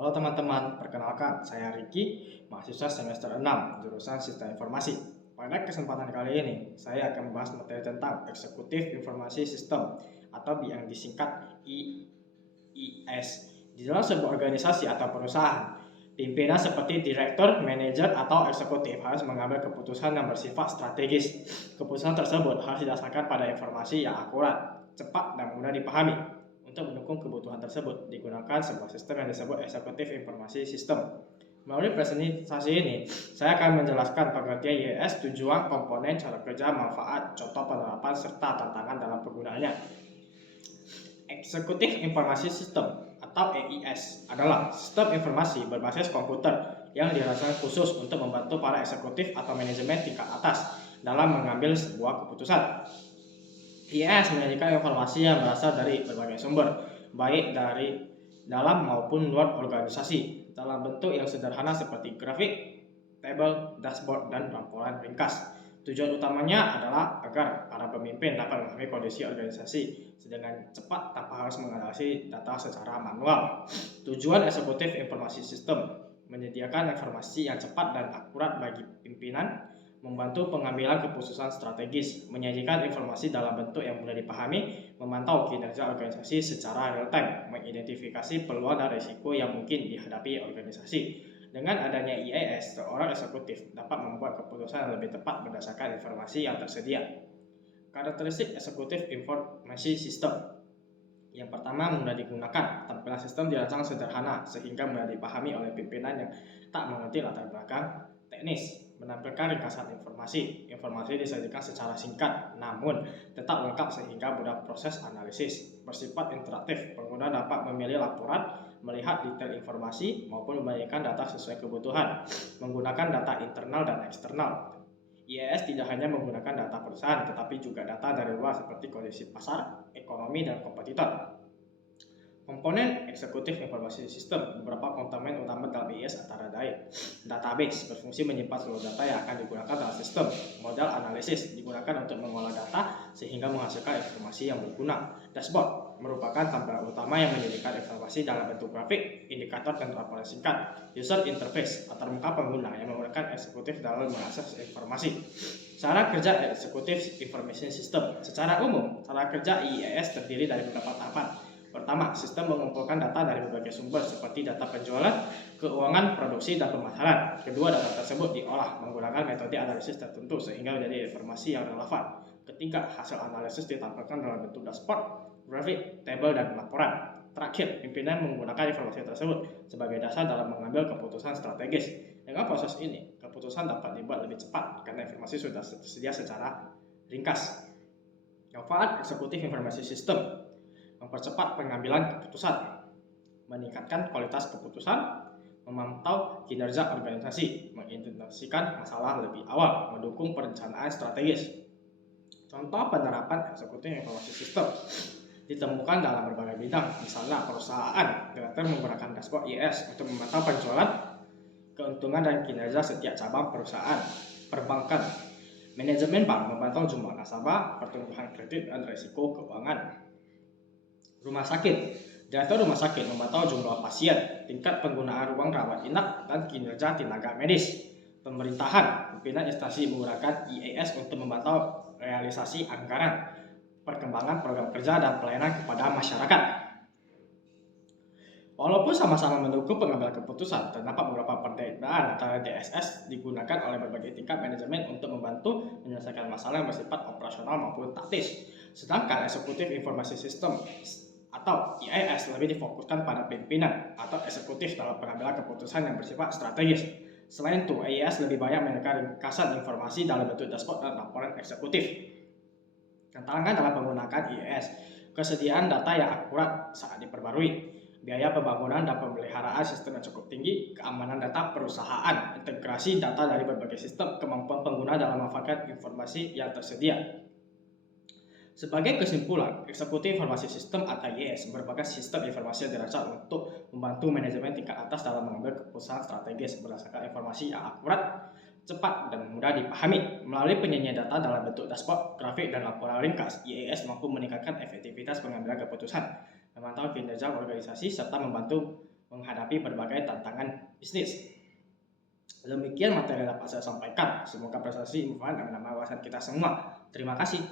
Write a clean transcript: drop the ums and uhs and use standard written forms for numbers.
Halo teman-teman, perkenalkan saya Riki, mahasiswa semester 6, jurusan Sistem Informasi. Pada kesempatan kali ini, saya akan membahas materi tentang Eksekutif Informasi Sistem atau yang disingkat IIS. Di dalam sebuah organisasi atau perusahaan, pimpinan seperti direktur, manajer, atau eksekutif harus mengambil keputusan yang bersifat strategis. Keputusan tersebut harus didasarkan pada informasi yang akurat, cepat, dan mudah dipahami. Untuk mendukung kebutuhan tersebut, digunakan sebuah sistem yang disebut Eksekutif Informasi Sistem. Melalui presentasi ini, saya akan menjelaskan pengertian IIS, tujuan, komponen, cara kerja, manfaat, contoh penerapan, serta tantangan dalam penggunaannya. Eksekutif Informasi Sistem atau EIS adalah sistem informasi berbasis komputer yang dirancang khusus untuk membantu para eksekutif atau manajemen tingkat atas dalam mengambil sebuah keputusan. IIS menyajikan informasi yang berasal dari berbagai sumber, baik dari dalam maupun luar organisasi, dalam bentuk yang sederhana seperti grafik, tabel, dashboard, dan laporan ringkas. Tujuan utamanya adalah agar para pemimpin dapat memahami kondisi organisasi dengan cepat tanpa harus menganalisis data secara manual. Tujuan Eksekutif Informasi Sistem menyediakan informasi yang cepat dan akurat bagi pimpinan, membantu pengambilan keputusan strategis, menyajikan informasi dalam bentuk yang mudah dipahami, memantau kinerja organisasi secara real-time, mengidentifikasi peluang dan risiko yang mungkin dihadapi organisasi. Dengan adanya IIS, seorang eksekutif dapat membuat keputusan yang lebih tepat berdasarkan informasi yang tersedia. Karakteristik Eksekutif Informasi Sistem. Yang pertama, mudah digunakan. Tampilan sistem dirancang sederhana sehingga mudah dipahami oleh pimpinan yang tak mengerti latar belakang teknis. Menampilkan ringkasan informasi. Informasi disajikan secara singkat, namun tetap lengkap sehingga mudah proses analisis. Bersifat interaktif, pengguna dapat memilih laporan, melihat detail informasi, maupun membagikan data sesuai kebutuhan. Menggunakan data internal dan eksternal. IIS tidak hanya menggunakan data perusahaan, tetapi juga data dari luar seperti kondisi pasar, ekonomi, dan kompetitor. Komponen Eksekutif Informasi Sistem. Beberapa komponen utama dalam IIS antara lain: database berfungsi menyimpan seluruh data yang akan digunakan dalam sistem. Modal analisis digunakan untuk mengolah data sehingga menghasilkan informasi yang berguna. Dashboard merupakan tampilan utama yang menjadikan informasi dalam bentuk grafik, indikator, dan laporan singkat. User interface latar muka pengguna yang menggunakan eksekutif dalam mengakses informasi. Cara kerja Eksekutif Information System. Secara umum, cara kerja IIS terdiri dari beberapa tahapan. Pertama, sistem mengumpulkan data dari berbagai sumber seperti data penjualan, keuangan, produksi, dan pemasaran. Kedua, data tersebut diolah menggunakan metode analisis tertentu sehingga menjadi informasi yang relevan. Ketiga, hasil analisis ditampilkan dalam bentuk dashboard, grafik, tabel, dan laporan. Terakhir, pimpinan menggunakan informasi tersebut sebagai dasar dalam mengambil keputusan strategis. Dengan proses ini, keputusan dapat dibuat lebih cepat karena informasi sudah tersedia secara ringkas. Manfaat Eksekutif Informasi Sistem: mempercepat pengambilan keputusan, meningkatkan kualitas keputusan, memantau kinerja organisasi, mengidentifikasikan masalah lebih awal, mendukung perencanaan strategis. Contoh penerapan Eksekutif Informasi Sistem ditemukan dalam berbagai bidang, misalnya perusahaan, direktur menggunakan dashboard IIS untuk memantau penjualan, keuntungan, dan kinerja setiap cabang perusahaan. Perbankan, manajemen bank memantau jumlah nasabah, pertumbuhan kredit, dan risiko keuangan. Rumah sakit, direktur rumah sakit memantau jumlah pasien, tingkat penggunaan ruang rawat inap, dan kinerja tenaga medis. Pemerintahan, pimpinan instansi menggunakan IIS untuk memantau realisasi anggaran, perkembangan program kerja, dan pelayanan kepada masyarakat. Walaupun sama-sama mendukung pengambilan keputusan, terdapat beberapa perbedaan antara DSS digunakan oleh berbagai tingkat manajemen untuk membantu menyelesaikan masalah yang bersifat operasional maupun taktis. Sedangkan Eksekutif Informasi Sistem atau IIS lebih difokuskan pada pimpinan atau eksekutif dalam pengambilan keputusan yang bersifat strategis. Selain itu, IIS lebih banyak menyediakan ringkasan informasi dalam bentuk dashboard dan laporan eksekutif. Tantangan dalam menggunakan IIS: kesediaan data yang akurat saat diperbarui, biaya pembangunan dan pemeliharaan sistem yang cukup tinggi, keamanan data perusahaan, integrasi data dari berbagai sistem, kemampuan pengguna dalam memanfaatkan informasi yang tersedia. Sebagai kesimpulan, Eksekutif Informasi Sistem atau IIS merupakan sistem informasi yang dirancang untuk membantu manajemen tingkat atas dalam mengambil keputusan strategis berdasarkan informasi yang akurat, cepat, dan mudah dipahami. Melalui penyajian data dalam bentuk dashboard, grafik, dan laporan ringkas, IIS mampu meningkatkan efektivitas pengambilan keputusan, memantau kinerja organisasi, serta membantu menghadapi berbagai tantangan bisnis. Demikian materi yang dapat saya sampaikan. Semoga prestasi info dan menambah wawasan kita semua. Terima kasih.